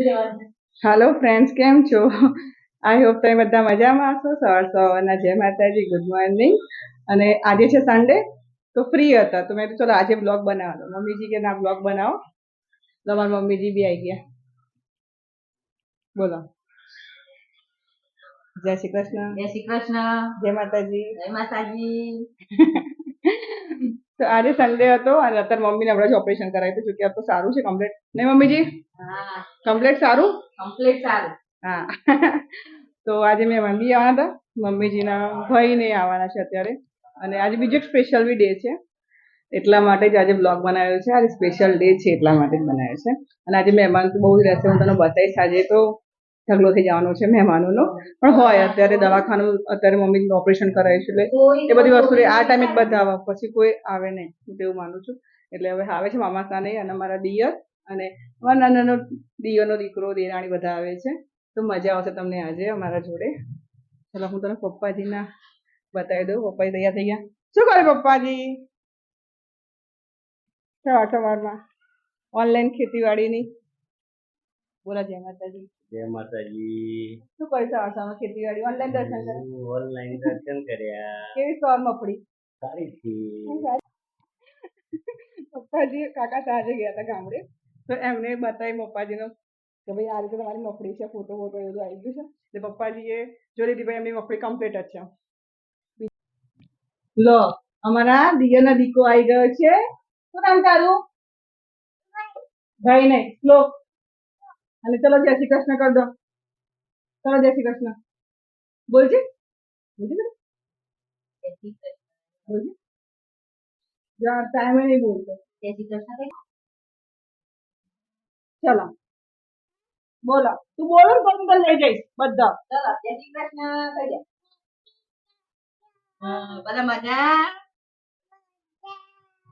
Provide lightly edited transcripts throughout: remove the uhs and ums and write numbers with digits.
હાલો friends, કેમ છો? I hope તમે બધા મજામાં હશો. સવારના જય માતાજી, ગુડ મોર્નિંગ. અને આજે છે સન્ડે, તો ફ્રી હતા તો મેં તો ચલો આજે બ્લોગ બનાવો. મમ્મીજી કે ના બ્લોગ બનાવો, તો મારા મમ્મીજી બી આવી ગયા. બોલો, જય શ્રી કૃષ્ણ. જય શ્રી કૃષ્ણ. જય માતાજી. જય માતાજી. તો આજે સન્ડે હતો અને અત્યારે મમ્મીને હમણાં જ ઓપરેશન કરાવ્યું હતું કે આ તો સારું છે કમ્પ્લીટ નહીં મમ્મીજી? હા, કમ્પ્લીટ સારું. કમ્પ્લીટ સારું. હા. તો આજે મેં મમ્મી આવવાના હતા, મમ્મીજીના ભાઈને આવવાના છે અત્યારે, અને આજે બીજો એક સ્પેશિયલ બી ડે છે, એટલા માટે જ આજે બ્લોગ બનાવ્યો છે. આજે સ્પેશિયલ ડે છે એટલા માટે જ બનાવ્યો છે. અને આજે મહેમાન તો બહુ જ રહેશે, હું તને બતાવીશ. આજે તો ઢગલો થઈ જવાનો છે મહેમાનોનો, પણ હોય અત્યારે દવાખાનું, અત્યારે મમ્મીનું ઓપરેશન કરાવ્યું છે એટલે એ બધી વસ્તુ આ ટાઈમે જ બતાવવા, પછી કોઈ આવે નહીં, હું તેવું માનું છું. એટલે હવે આવે છે મામા સાને અને મારા દિયર અને મારા નાનો દિયરનો દીકરો, દેરાણી બધા આવે છે. તો મજા આવશે તમને આજે અમારા જોડે. ચલો હું તને પપ્પાજીના બતાવી દઉં. પપ્પાજી તૈયાર થઈ ગયા. શું કરે પપ્પાજી? સવારમાં ઓનલાઈન ખેતીવાડીની બોલા. જય માતાજી. જય માતાજી. શું કરે સવારમાં ખેતીવાડી? ઓનલાઈન દર્શન કરે. ઓનલાઈન દર્શન કર્યા. કેવી સવાર મફળી? સારી થી. પપ્પાજી કાકા સાંજે ગયા હતા ગામડે, તો એમને બતાવી પપ્પાજીનો કે ભાઈ આ રીતે તમારી મફળી છે, ફોટો ફોટો એ બધું આવી ગયું છે. એટલે પપ્પાજીએ જોઈ લીધી, ભાઈ એમની મફળી કમ્પ્લીટ જ છે. લો, અમારા દિયરના દીકો આવી ગયો છે. શું નામ તારું? ભાઈ નહીં, શ્લોક. અને ચલો જય શ્રી કૃષ્ણ કર દો. ચલો જય શ્રી કૃષ્ણ બોલજે. બોલજે બોલજે. ટાઈમ નહીં બોલતો. જય શ્રી કૃષ્ણ. ચલો બોલો. તું બોલો ને તો લઈ જઈશ બધા. ચલો જય શ્રી કૃષ્ણ કહી દે. બધા મજા?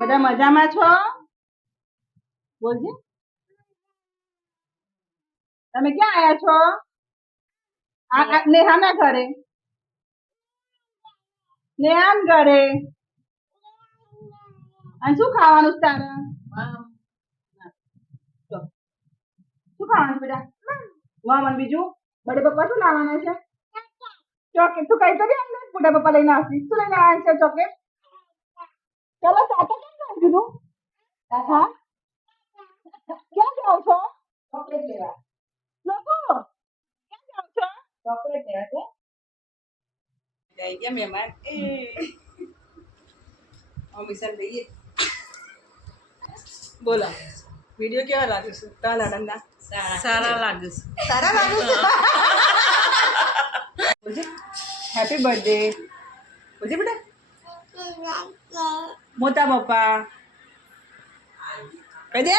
બધા મજામાં છો? બોલજે. તમે ક્યાં આયા છો? નેહાના ઘરે. નેહાન ઘરે. અને શું ખાવાનું તારે? શું ખાવાનું બેટા? વામન. બીજું બડે પપ્પા શું લાવવાના છે? ચોકલેટ. તું કઈ તો દે અમને. મોટા પપ્પા લઈને આવતી. શું લઈને આવ્યા છે? ચોકલેટ. ચલો તાતા કેમ કરી દીધું? હા, ક્યાં જાવ છો? ચોકલેટ લેવા. લોકો ક્યાં જાવ છો? ચોકલેટ લેવા છે. જઈ ગયા મહેમાન. બોલો, વિડીયો કેવા લાગે છે? તારા લાડનના સારા લાગે છે. સારા લાગે છે. બોલજે હેપી બર્થડે. બોલજે બેટા. મોટા પપ્પા કહી દે.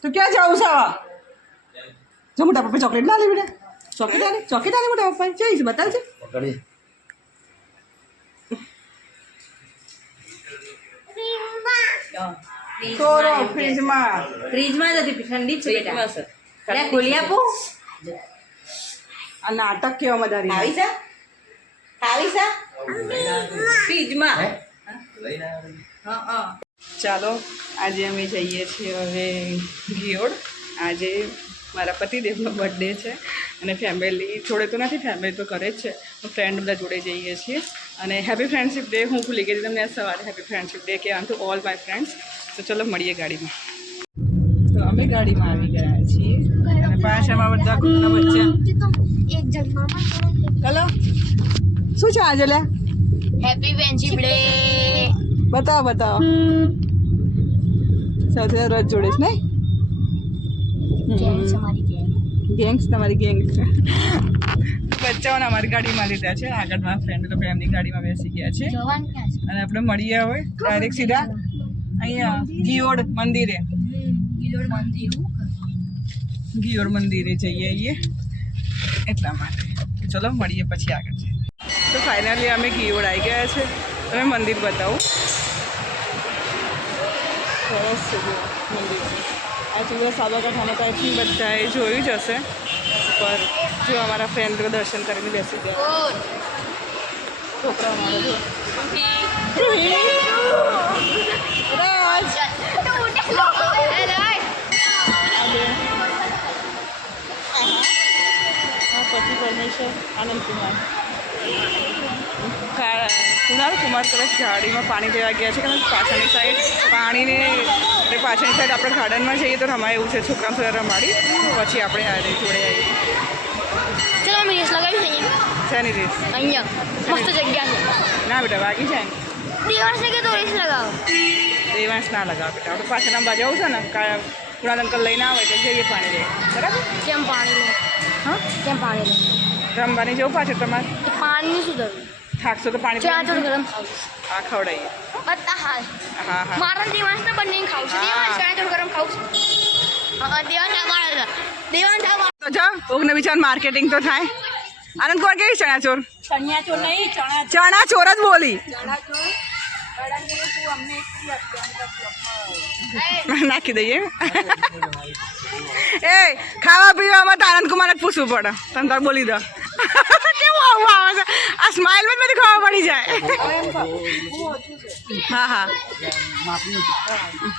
તું ક્યાં જાવ છો? જો મોટા પપ્પા ચોકલેટ ના લે બેટા. ચોકલેટ આલે, ચોકલેટ આલે મોટા પપ્પા. જઈશ બતાવજે. પકડી. સોરો ફ્રીજમાં. ફ્રીજમાં જ હતી, ઠંડી છે બેટા. લે ખોલી આપો. આ નાટક કેવા મધારી. ખાવી છે? ખાવી છે? ફ્રીજમાં. હા. ચાલો આજે અમે જઈએ છીએ હવે ઘિયોડ. આજે મારા પતિદેવનો બર્થડે છે અને ફેમિલી જોડે તો નથી, ફેમિલી તો કરે જ છે, ફ્રેન્ડ બધા જોડે જઈએ છીએ. અને હેપી ફ્રેન્ડશિપ ડે. હું ભૂલી ગઈ તમને સવારે હેપી ફ્રેન્ડશિપ ડે કહેવાનું ટુ ઓલ માય ફ્રેન્ડ્સ. તો ચલો મળીએ ગાડીમાં. તો અમે ગાડીમાં આવી ગયા છીએ અને પાછળમાં બધા ગ્રુપના બચ્ચા. હલો, શું છે આજે? લે હેપી ફ્રેન્ડશિપ ડે. બતાવો બતાવો. સાથે રોજ જોડે છે નહીં? ગેંગ્સ, તમારી ગેંગ. બચ્ચાઓને અમારી ગાડીમાં લીધા છે, આગળમાં ફ્રેન્ડ લોકો એમની ગાડીમાં બેસી ગયા છે. અને આપણે મળીએ હવે ડાયરેક્ટ સીધા અહીંયા ઘિયોડ મંદિરે. ઘિયોડ મંદિરે જઈએ એટલા માટે. ચલો મળીએ પછી આગળ જઈએ. તો ફાઇનલી અમે ઘિયોડ આવી ગયા છે. તમે મંદિર બતાવું. સરસ છે મંદિર. આ ચૂંદા સાબરકાંઠામાં તો આઈ થિંક બધાએ જોયું જ હશે. પર જો અમારા ફ્રેન્ડ દર્શન કરીને બેસી ગયા. છોકરા અમારા જો. રાજ. છે આનંદકુમાર કુમાર કદાચ ગાડીમાં પાણી લેવા ગયા છે કદાચ પાછળની સાઈડ પાણીને એટલે પાછળની સાઈડ આપણે ગાર્ડનમાં જઈએ તો રમાય એવું છે છોકરા થોડા રમાડી પછી આપણે આ જોડે આવીએ ચલો અમે રેસ લગાવી અહીંયા શેની રેસ અહીંયા મસ્ત જગ્યા છે ના બેટા વાગી જાય ને દિવસ કે તો રેસ લગાવો દેવાંશ ના લગાવ બેટા આપણે પાછળના બાજુ આવું છે ને કુણાલ અંકલ લઈને આવે એટલે જઈએ પાણી લઈએ બરાબર કેમ પાણી લે હા કેમ પાણી લે રમવાની જવું પાછળ તમારે તો પાણીની શું જરૂર થાકશો તો પાણી ચા થોડું ગરમ ખાવું હા ખવડાવીએ બધા હાલ હા હા મારા દેવાંશને બંને ખાવું છે દેવાંશ ચા થોડું ગરમ ખાવું છે હા દેવાંશ અમારા દેવાંશ તો જા ઓગને વિચાર માર્કેટિંગ તો થાય આનંદ કુમાર કેવી ચણાચોર ચણિયાચોર નહીં ચણાચોર જ બોલી નાખી દઈએ એ ખાવા પીવામાં તો આનંદ કુમાર જ પૂછવું પડે તમે તાર બોલી દો કેવું આવું આવે છે આ સ્માઇલમાં જ બધી ખાવા પડી જાય હા હા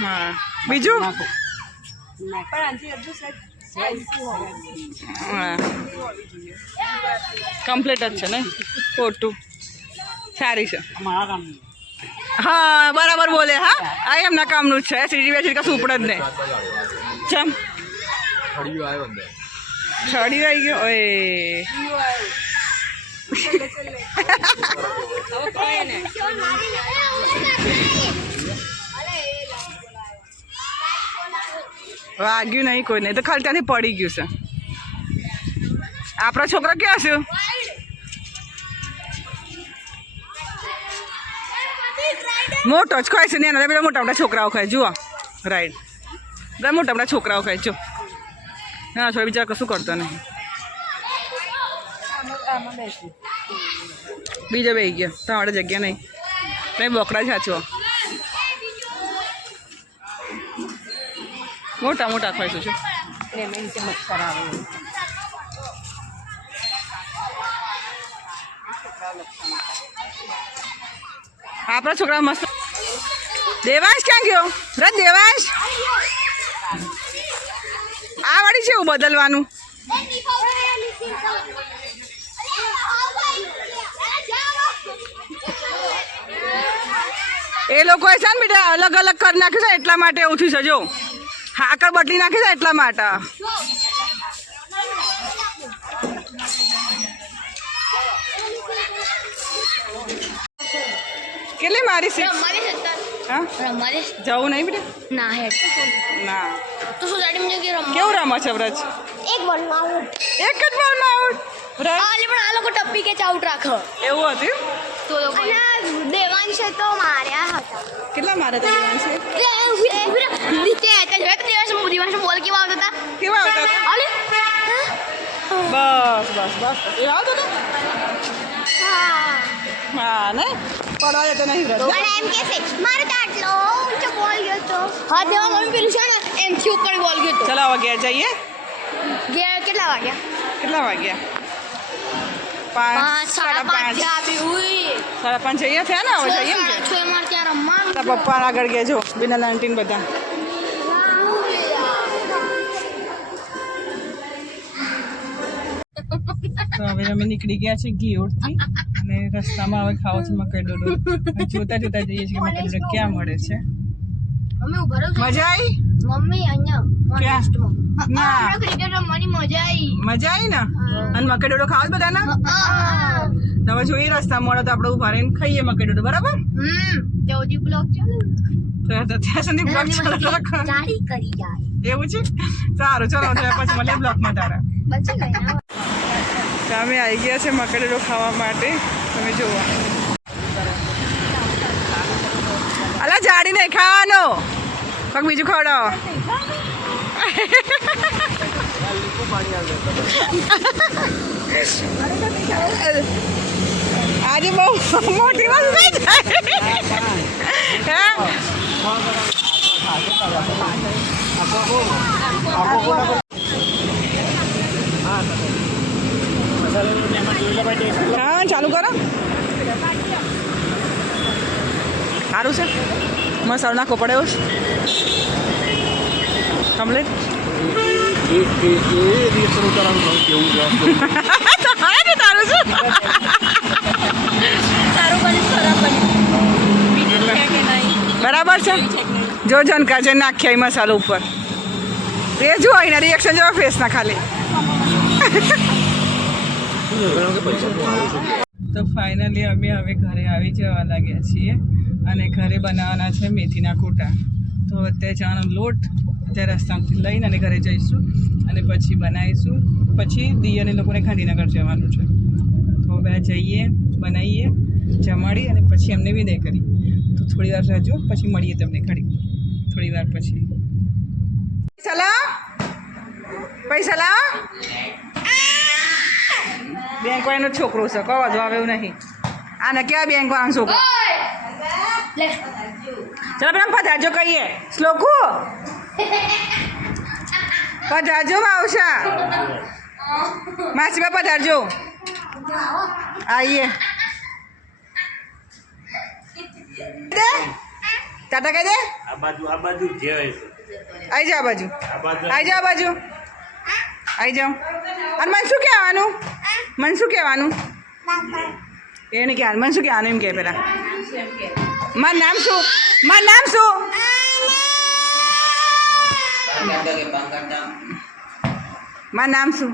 હા બીજું હા કમ્પ્લીટ જ છે ને ખોટું સારી છે હા બરાબર બોલે હા આ એમના કામનું જ છે સીડી વેચી કશું ઉપડે જ નહીં ચમ છડી આવી ગયો ઓય વાગ્યું નહીં કોઈ નહીં તો ખાલી ત્યાંથી પડી ગયું છે આપણા છોકરા ક્યાં છે મોટો જ ખાય છે ને એના બધા મોટા મોટા છોકરાઓ ખાય જુઓ રાઈટ બધા મોટા મોટા છોકરાઓ ખાય જો ના છોડ બીજા કશું કરતો નહીં બીજો બે ગયો તમારે જગ્યા નહીં તમે બોકડા છાચો મોટા મોટા ખાઈશું છું આપણા છોકરા મસ્ત દેવાંશ ક્યાં ગયો રજ દેવાંશ આ વાળી છે એવું બદલવાનું એ લોકોએ છે ને બેટા અલગ અલગ કરી નાખ્યું છે એટલા માટે એવું થયું છે જો હાકર બદલી નાખી છે એટલા માટે કેટલી મારી છે હા જવું નહીં બેટા ના હેડ ના તો સોસાયટીમાં જઈએ રમવા કેવું રમો છે વ્રજ એક બોલમાં આઉટ એક જ બોલમાં આઉટ વ્રજ આલી પણ આ લોકો ટપ્પી કે આઉટ રાખો એવું હતું તો અને દેવાંશે તો માર્યા હતા કેટલા મારે તો દેવાંશ છે નીચે હતા જોયા તો દેવાંશ બોલ કેવા આવતા હતા કેવા આવતા હતા આલી બસ બસ બસ એ આવતો હતો હા હા ને પડવા જતો નહીં વ્રજ અને એમ કે છે મારે તો આટલો ઊંચો બોલ ગયો તો હા દેવા મમ્મી પેલું છે ને એમથી ઉપર બોલ ગયો તો ચલો હવે ઘેર જઈએ કેટલા વાગ્યા કેટલા વાગ્યા 5 5:30 આપી ઉઈ 5:30 જઈએ થયા ને હવે જઈએ ને છો માર ત્યાં રમવાનું તારા પપ્પા આગળ ગયા જો બિના 19 બધા તો હવે અમે નીકળી ગયા છે ગીઓડથી અને રસ્તામાં હવે ખાવો છે મકાઈ ડોડો જોતા જોતા જઈએ છીએ કે મકાઈ ડોડો ક્યાં મળે છે મમ્મી ઉભા રહો મજા આવી મમ્મી અહીંયા ક્યાં? ના આપણે ક્રિકેટ રમવાની મજા આવી મજા આવી ને અને મકાઈ ડોડો ખાવા જ બધાને તો હવે જોઈએ રસ્તા મળે તો આપણે ઉભા રહીને ખાઈએ મકાઈ ડોડો બરાબર તેઓજી બ્લોક ચાલુ તો ત્યાં સુધી બ્લોક ચાલુ રાખો જારી કરી જાય એવું છે સારું ચલો તો પછી મળીએ બ્લોકમાં તારા બચી ગયા તો અમે આવી ગયા છે મકાઈ ડોડો ખાવા માટે તમે જુઓ અલા જાડી નહીં ખાવાનો પગ બીજું ખવડાવો આજે બહુ મોટી વાત થઈ જાય હા ચાલુ કરો સારું છે મસાલો નાખવો પડે એવું કમ્પ્લીટ એ રીતનું કરવાનું કેવું છું સારું બન્યું ખરાબ બન્યું બીજું છે કે નહીં બરાબર છે જો જનકા છે નાખ્યા મસાલો ઉપર એ જો એના રિએક્શન જો ફેસના ખાલી તો ફાઇનલી અમે હવે ઘરે આવી જવા લાગ્યા છીએ અને ઘરે બનાવવાના છે મેથીના કોટા તો અત્યારે ચણાનો લોટ અત્યારે રસ્તામાંથી લઈને અને ઘરે જઈશું અને પછી બનાવીશું પછી દિયને લોકોને ગાંધીનગર જવાનું છે તો હવે જઈએ બનાવીએ જમાડી અને પછી એમને વિદાય કરી તો થોડી વાર રહેજો પછી મળીએ તમને થોડી વાર પછી પૈસા લાવો બેંક વાળાનો છોકરો છે કહો વાંધો આવે એવું નહીં આને ક્યાં બેંક વાળાનો છોકરો ચલો પેલા પધારજો કહીએ શ્લોકુ પધારજો માવશા માસીબા પધારજો આઈએ દે ટાટા કહી દે આ બાજુ જે હોય છે આવી જાઓ બાજુ આ બાજુ આવી જાઓ બાજુ આવી જાઓ અને મને શું કહેવાનું મને શું કહેવાનું એને કહેવાનું મને શું કહેવાનું એમ કહે પેલા મારું નામ શું મારું નામ શું મારું નામ શું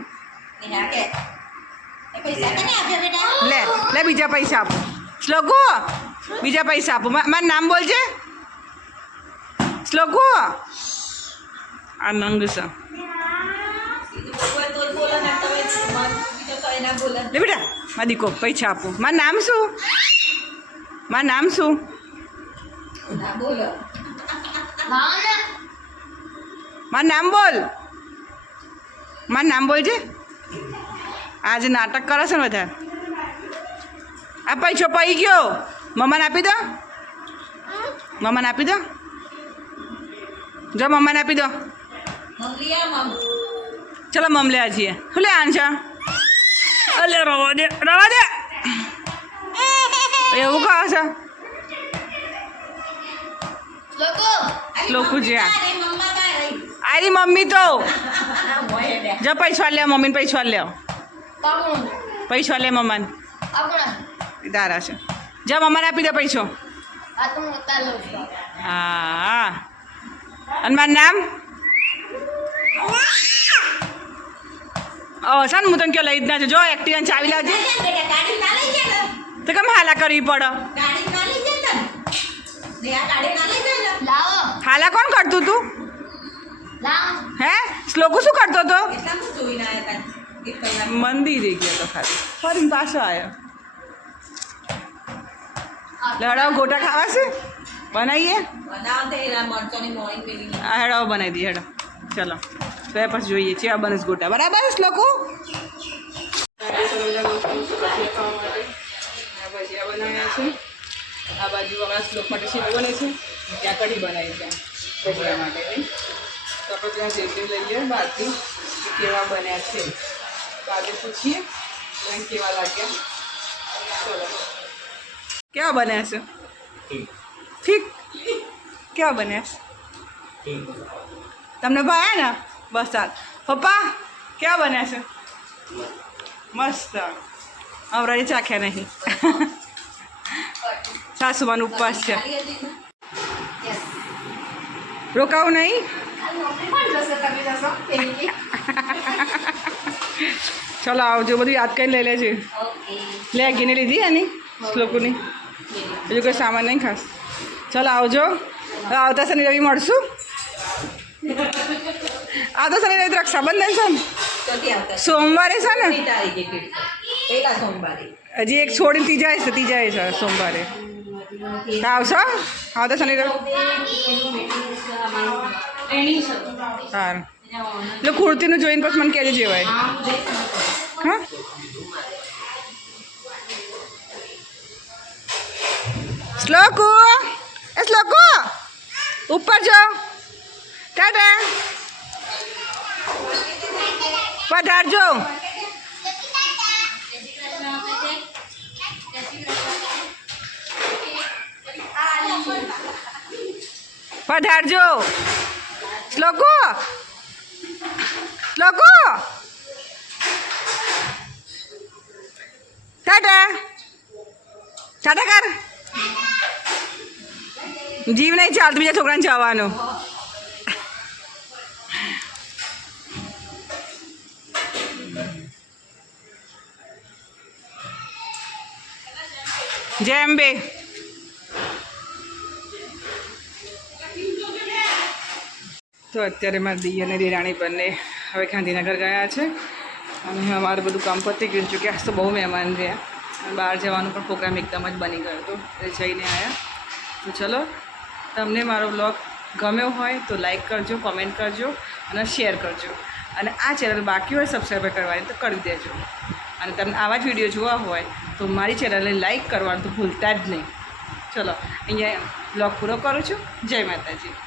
લે લે બીજા પૈસા આપો શ્લોકુ બીજા પૈસા આપો મારું નામ બોલજે શ્લોકુ આ નંગ છે લે બેટા મારા દીકો પૈસા આપો મારું નામ શું મારું નામ શું મારું નામ બોલ મારું નામ બોલજે આજે નાટક કરો છો ને બધા આ પૈસો પૈ ગયો મમ્માને આપી દો મમ્માને આપી દો જો મમ્માને આપી દો ચલો મમ લેવા છીએ શું લે આન છે અલે રવા દે એવું કહો છો લોકો જે આરી મમ્મી તો જો પૈસા લે મમ્મીને પૈસા લે પૈસા લે મમ્માને દારા છે જો મમ્માને આપી દો પૈસો હા અને મારું નામ સર હું તને ક્યાં લઈ જ ના જો એક્ટિવા ચાવી લાવજે તો કેમ હાલા કરવી પડે હાલા કોણ કરતું તું હે શ્લોકુ શું કરતો હતો મંદિરે ગયો તો ખાલી ફરી પાછો આવ્યો લડાવ ગોટા ખાવા છે બનાવીએ આ હેડાઓ બનાવી દઈએ હેડો ચલો તો એ પછી જોઈએ છે આ બનસ ગોટા બરાબર શ્લોકુ ભજીયા બનાવ્યા છે આ બાજુ અમારા શ્લોક માટે શીરો બને છે ત્યાં કઢી બનાવી છે ભજીયા માટે તો આપણે ત્યાં જેટલી લઈએ બહારથી કેવા બન્યા છે તો આજે પૂછીએ કેવા લાગ્યા ચલો કેવા બન્યા છે ઠીક કેવા બન્યા છે તમને ભાયા ને બસ ચાલ પપ્પા કેવા બન્યા છે મસ્ત અવરાજી ચાખ્યા નહીં સાસુમાનો ઉપવાસ છે રોકાવું નહીં ચલો આવજો બધું યાદ કરીને લઈ લેજે લે ઘીને લીધી એની શ્લોકુની બીજું કોઈ સામાન નહીં ખાસ ચલો આવજો આવતા શનિ રવિ મળશું આવતા શનિ રવિ રક્ષાબંધન છે ને સોમવારે છે ને હજી એક છોડીને ત્રીજા છે સોમવારે આવશો આવતા શનિ રવિ સારું એટલે કુર્તીનું જોઈને પછી મને કહેજે જેવાય હા શ્લોકુ એ શ્લોકુ ઉપર જો ટાટા પધારજો પધારજો શ્લોકુ શ્લોકુ ટાટા કર. જીવ નહીં ચાલતું બીજા છોકરાને જવાનું. જય અંબે. તો અત્યારે મારા દી અને દેરાણી બંને હવે ગાંધીનગર ગયા છે અને અમારું બધું કામ પતી ગયું છે કે આજ તો બહુ મહેમાન રહ્યા અને બહાર જવાનો પણ પ્રોગ્રામ એકદમ જ બની ગયો હતો એટલે જઈને આવ્યા. તો ચલો, તમને મારો બ્લોગ ગમ્યો હોય તો લાઈક કરજો, કોમેન્ટ કરજો અને શેર કરજો. અને આ ચેનલ બાકી હોય સબસ્ક્રાઈબ કરવાની તો કરી દેજો. અને તમને આવા જ વિડીયો જોવા હોય તો મારી ચેનલને લાઈક કરવાનું તો ભૂલતા જ નહીં. ચલો, અહીંયા બ્લોગ પૂરો કરું છું. જય માતાજી.